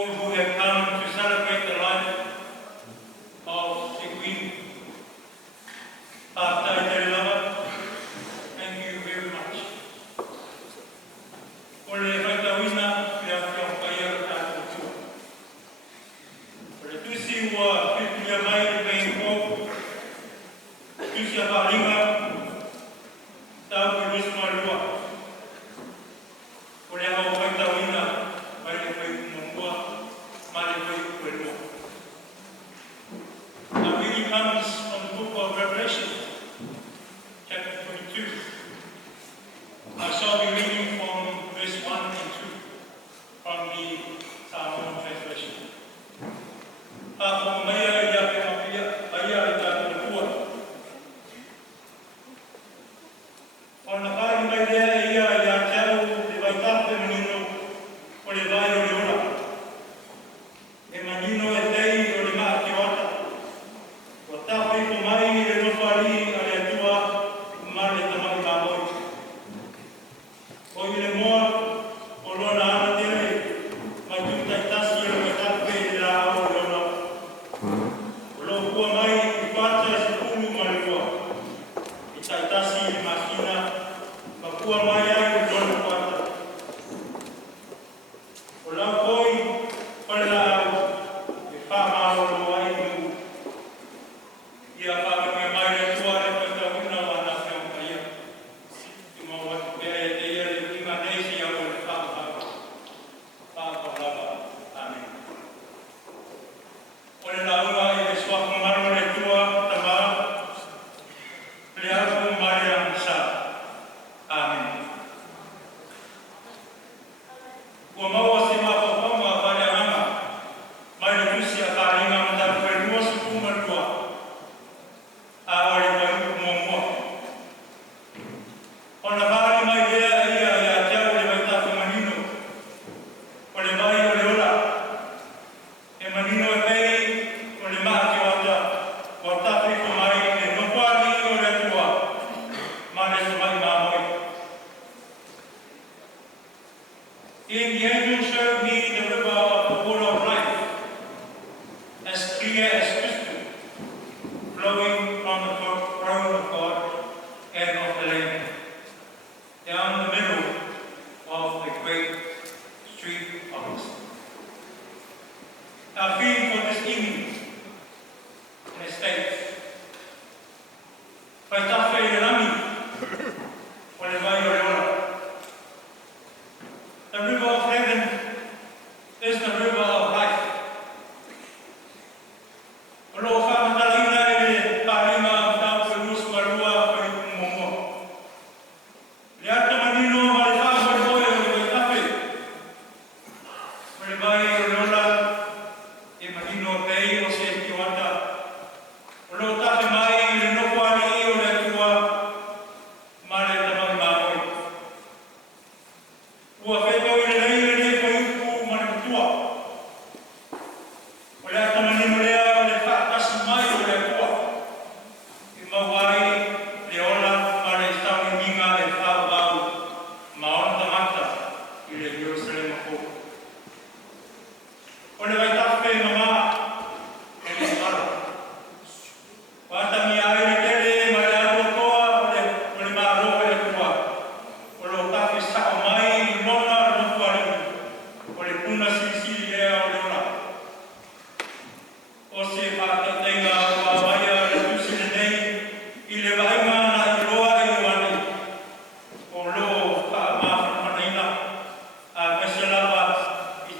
all who have come to celebrate the life of Sekuini. Thank you very much. Ole Faitauina, Fiafia Tatalo. Ole tusi wa Fiafia mai bengo, tusi apalinga, tau wisma lua. Ole Aufaipese, mai Faimālō, mai Faimālō. Our reading comes from the book of Revelation, chapter 22. I shall be reading from verse 1 and 2 from the Psalm translation.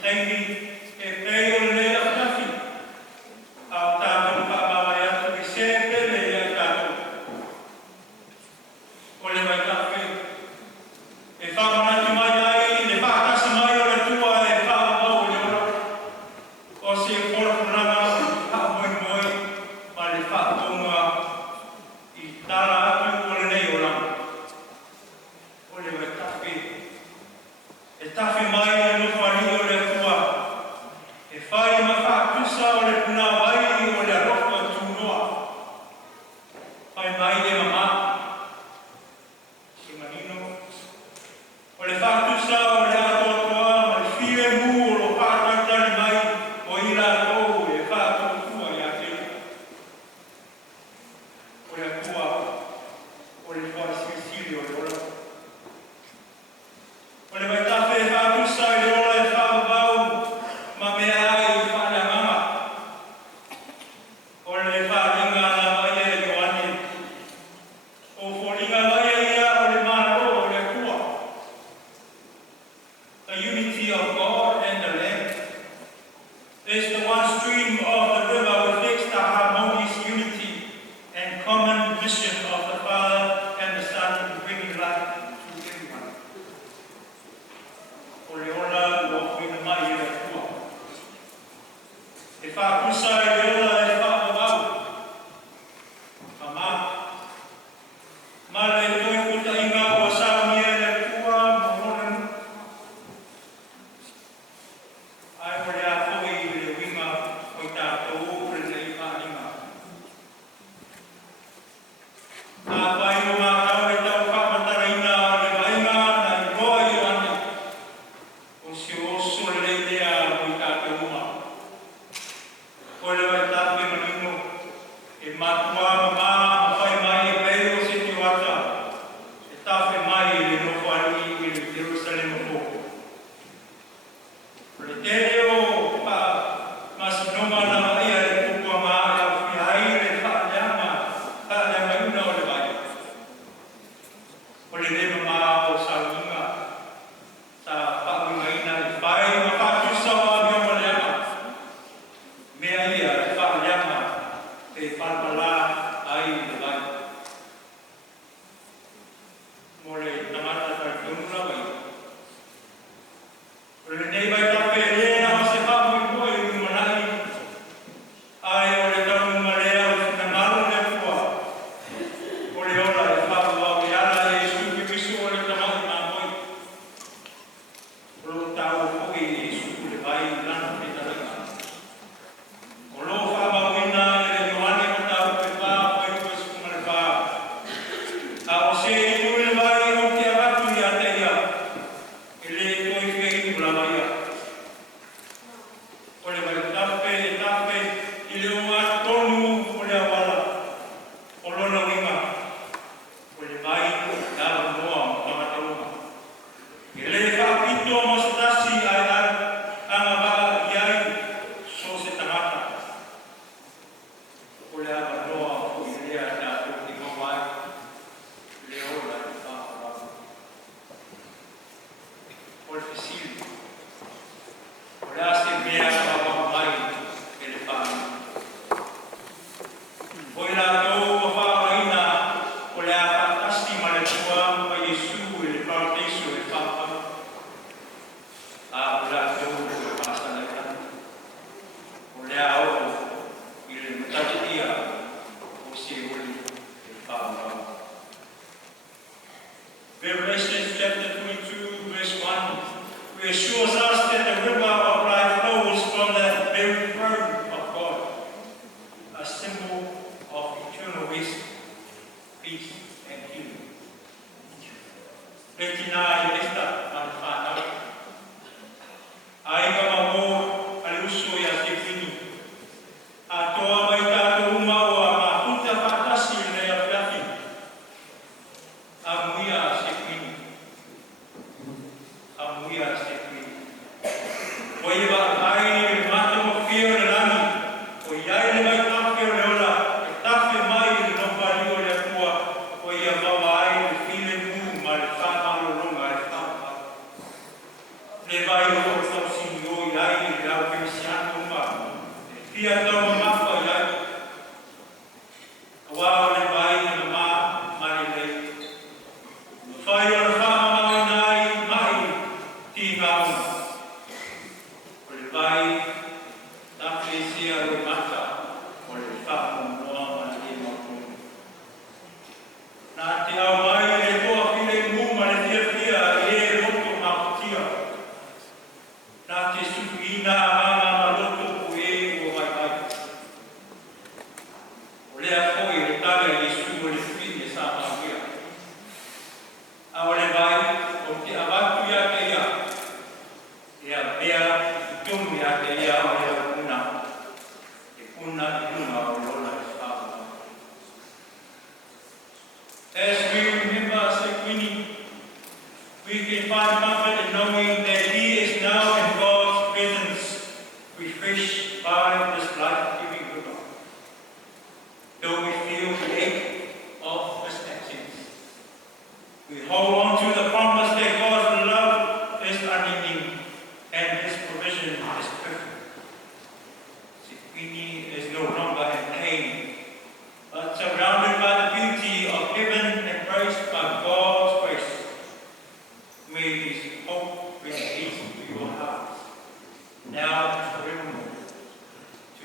Thank you. whaakusa e leola e whaamau. Mama, male e toi kuta inga o saumia e kua mohonen. Ai mole a koi i le winga o i tātou ure nei whainga. A Faai'u mā kau e tau whaamataraina le wainga na i roa i ane. O si oso le lea o i tātou uma. Ko le wai tāpe manino e matua mā mawhai mai e pei o se te wata. E tāpe mai e le nofari i le Jerusalem o koko. O le tere o pa masinoma na mai a le kukua maa e au whiai le whaaleanga una o le vai. O le lema maa o saunga sa whaungaina i whai ma whatusa o amia o le ama. Mea ia e whaaleanga te whapala ai le vai. Mo le tamata tai tonuna vai. O le nei vai tape e lea o se whamu i koe i manai. Ai o le taunga lea o se ngaro le kua. O le ora e whapu au e ala e suki visu o le tamai mā moi. O lo tau koe e suku le vai i lana pe taranga. O lo whamauina e le noane o tau pe pā pai ua suku mare pā. A o se i tui le vai o te avatu i a te ia. E le toi whei mula mai a. O le vai tape i le o atonu o le awala. O lona winga. O le vai o tala noa o tamataunga. E le whapito o masatasi ai ai anga waa i ai so se tangata. O le ava noa o i lea tātou ki mawai. Le ola i whaparau. O le fesili. O le ase mea whapau mai e le whanu. O i rātou o whaaraina o le awhatasi ma le tua ma Iesu e le paradiso e whapau. A o rātou o le whaasanaika. O le ao i le matatia o se uli e whaarau. Revelation chapter 22 verse 1 reassures us that the river of life flows from the very throne of God, a symbol of eternal rest, peace, and healing. Retina i esta man whanau. Ai ka mamo ale uso i a Sekuini. A toa mai tātou uma o a mahuta whakasi nei a whiafi. A muia a Sekuini. A muia a Sekuini. O i wa ai e mata mo whio le rangi. O i ai le mai tafe o le ola. E tafe mai le nopari o le kua. O i a mawa ai le while mu ma le Faimālō longa e whapau. Le vai o tau sini o i ai le Aufaipese anu ma. E whia tau ma mawha i ai. A wā o le vai na ma ma le lei. Ma whai o le whaamau nai mai ti ngā una. O le vai tape sia o mata o le whaamu noa ma le mautonu. Nā te au mai le toa while mu ma le whiawhia e roto maputia. Nā te sukuina hanga ma roto o e o vai vai. O lea koi le tale Iesu o le whine sa mawhia. A o le vai o te avatu ia te ia. E a bea i tonu ia te ia o le una. E una i lunga o lona e whaama. As we remember Sekuini, we can find comfort in knowing that he is now in God's presence, refreshed by this life-giving river. Though we feel the ache of this absence, we hold on to the promise that God's love is unending and his provision is perfect. Sekuini is no longer in pain, but surrounded by the beauty of heaven and embraced by God's grace. May this hope bring peace to your hearts, now and forevermore. To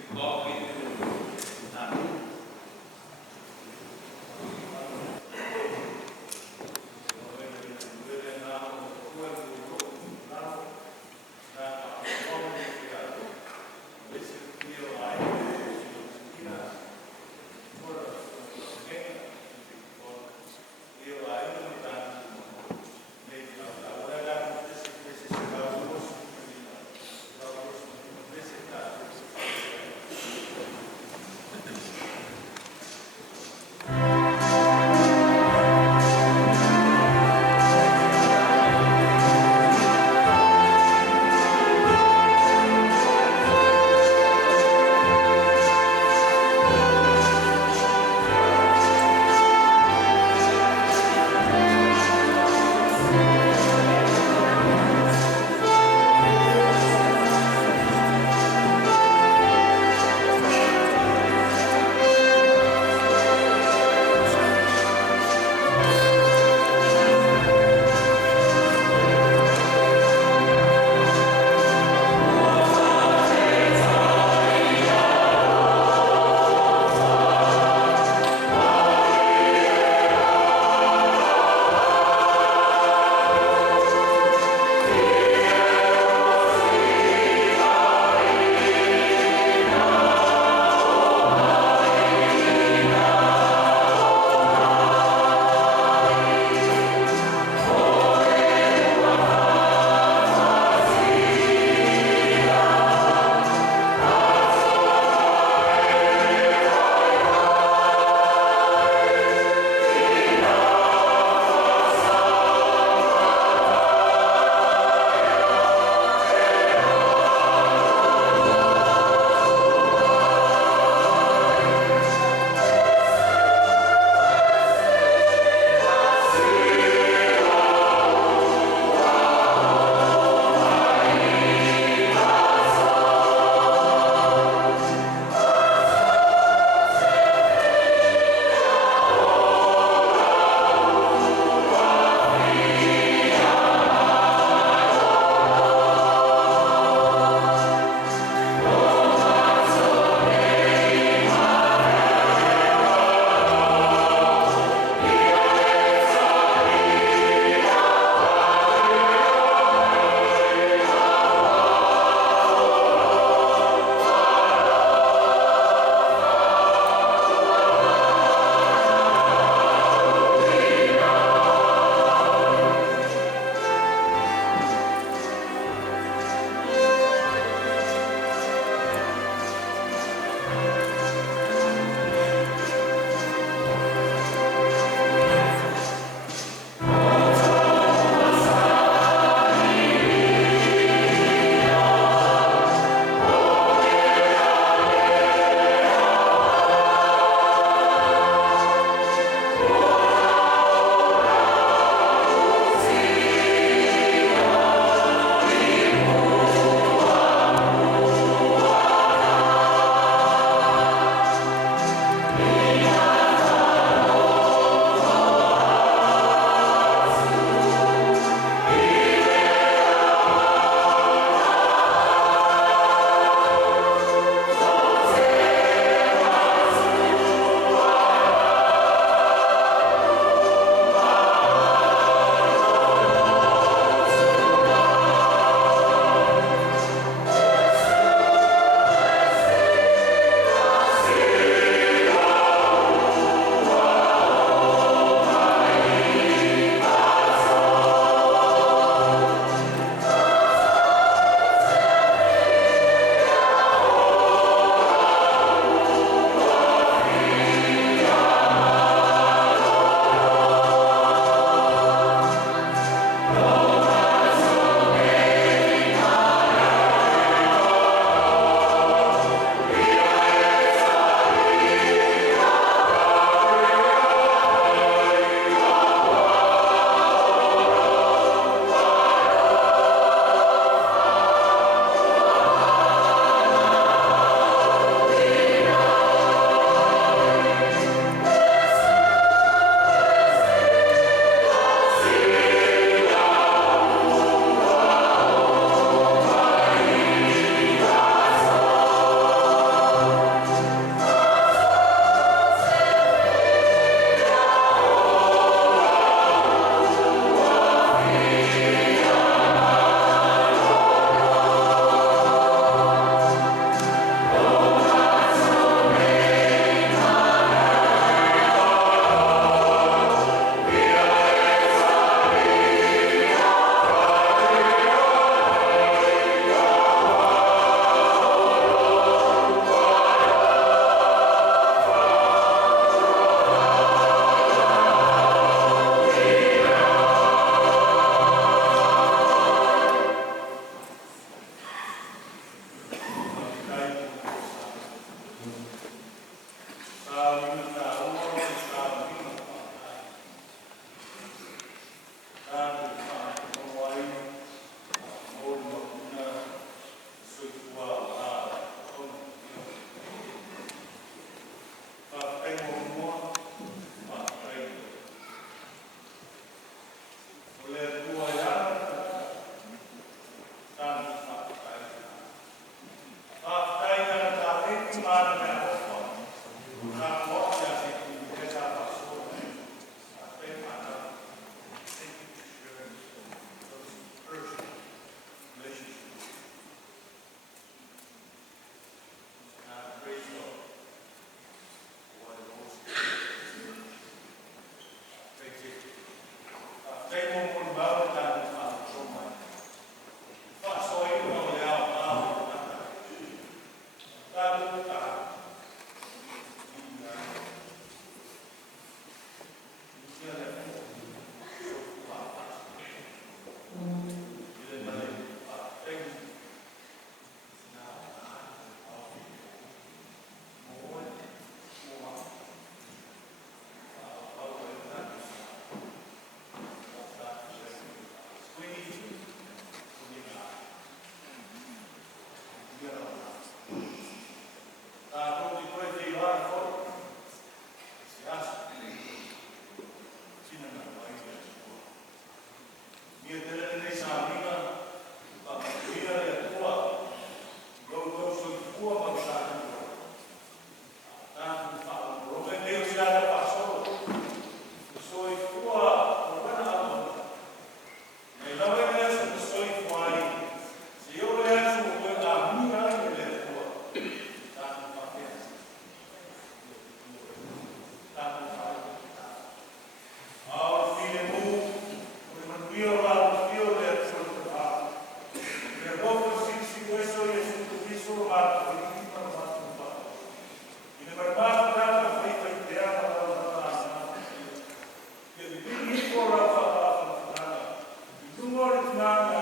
Not